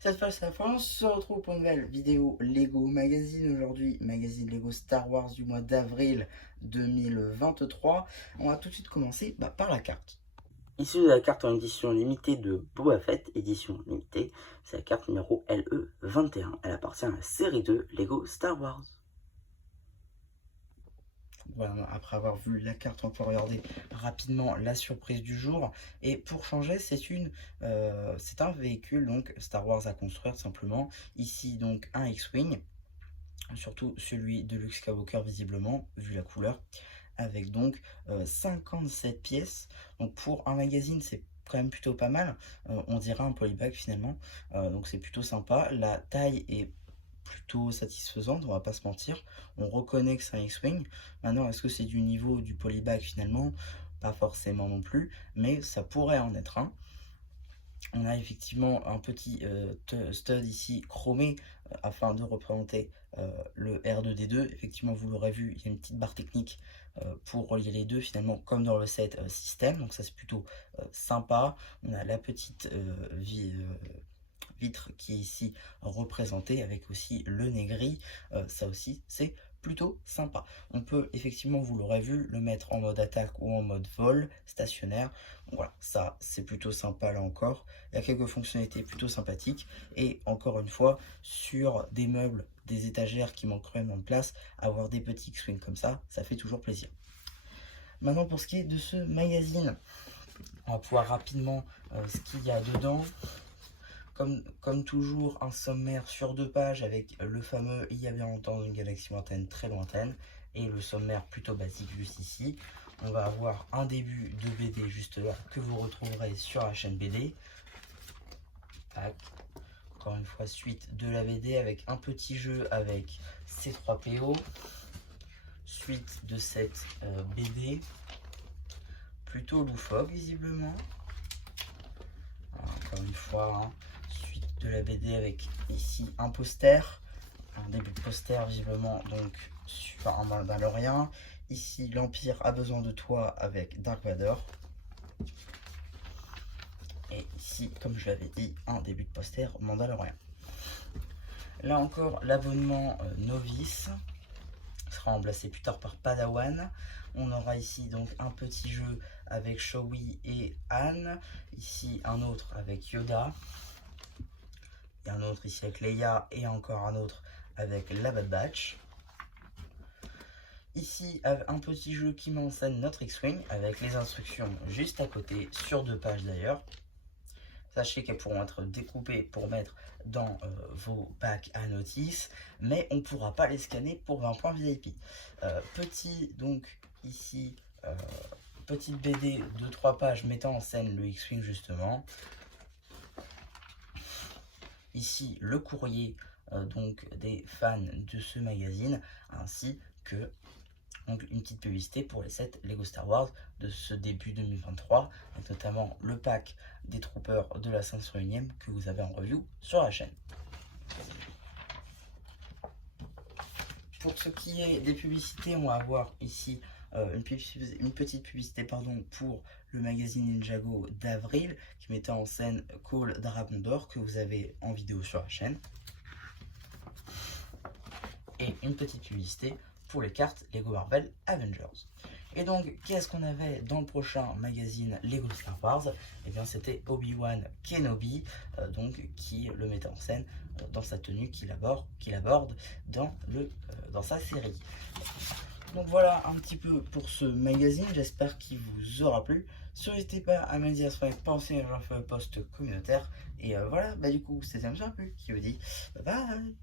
Cette fois, c'est la fin. On se retrouve pour une nouvelle vidéo Lego Magazine. Aujourd'hui, magazine Lego Star Wars du mois d'avril 2023. On va tout de suite commencer par la carte. Issue de la carte en édition limitée de Boba Fett, édition limitée, c'est la carte numéro LE21. Elle appartient à la série 2 Lego Star Wars. Voilà, après avoir vu la carte, on peut regarder rapidement la surprise du jour. Et pour changer, c'est un véhicule donc Star Wars à construire simplement. Ici donc un X-Wing, surtout celui de Luke Skywalker visiblement, vu la couleur, avec donc 57 pièces. Donc pour un magazine, c'est quand même plutôt pas mal. On dirait un polybag finalement. Donc c'est plutôt sympa. La taille est plutôt satisfaisante, on va pas se mentir. On reconnaît que c'est un X-Wing. Maintenant, est-ce que c'est du niveau du polybag finalement? Pas forcément non plus, mais ça pourrait en être un. On a effectivement un petit stud ici chromé afin de représenter le R2D2. Effectivement, vous l'aurez vu, il y a une petite barre technique pour relier les deux, finalement, comme dans le set système. Donc ça, c'est plutôt sympa. On a la petite vitre qui est ici représentée avec aussi le nez gris. Ça aussi, c'est plutôt sympa. On peut effectivement, vous l'aurez vu, le mettre en mode attaque ou en mode vol stationnaire. Voilà, ça c'est plutôt sympa là encore. Il y a quelques fonctionnalités plutôt sympathiques. Et encore une fois, sur des meubles, des étagères qui manquent cruellement de place, avoir des petits X-Wing comme ça fait toujours plaisir. Maintenant pour ce qui est de ce magazine, on va pouvoir rapidement ce qu'il y a dedans. Comme toujours, un sommaire sur 2 pages avec le fameux « Il y a bien longtemps une galaxie lointaine, très lointaine » et le sommaire plutôt basique juste ici. On va avoir un début de BD juste là que vous retrouverez sur la chaîne BD. Tac. Encore une fois, suite de la BD avec un petit jeu avec C3PO. Suite de cette BD. Plutôt loufoque visiblement. Encore une fois, hein, de la BD avec ici un poster, un début de poster visiblement donc sur un Mandalorien. Ici l'Empire a besoin de toi avec Dark Vador. Et ici, comme je l'avais dit, un début de poster Mandalorien. Là encore, l'abonnement novice sera remplacé plus tard par Padawan. On aura ici donc un petit jeu avec Chewie et Han. Ici un autre avec Yoda. Un autre ici avec Leia et encore un autre avec la Bad Batch. Ici un petit jeu qui met en scène notre X-Wing avec les instructions juste à côté, sur 2 pages d'ailleurs. Sachez qu'elles pourront être découpées pour mettre dans vos packs à notice, mais on ne pourra pas les scanner pour 20 points VIP. Petit donc ici, petite BD de 3 pages mettant en scène le X-Wing justement. Ici le courrier donc des fans de ce magazine, ainsi que donc, une petite publicité pour les 7 Lego Star Wars de ce début 2023, avec notamment le pack des Troopers de la 501ème que vous avez en review sur la chaîne. Pour ce qui est des publicités, on va avoir ici une petite publicité pour le magazine Ninjago d'avril qui mettait en scène Cole Dragon d'Or que vous avez en vidéo sur la chaîne. Et une petite publicité pour les cartes Lego Marvel Avengers. Et donc, qu'est-ce qu'on avait dans le prochain magazine Lego Star Wars? Eh bien, c'était Obi-Wan Kenobi, donc, qui le mettait en scène dans sa tenue qu'il aborde dans sa série. Donc voilà un petit peu pour ce magazine, j'espère qu'il vous aura plu. N'hésitez pas à me dire ce que vous pensez, j'en fais un post communautaire. Et voilà, du coup, c'était un peu qui vous dit bye bye.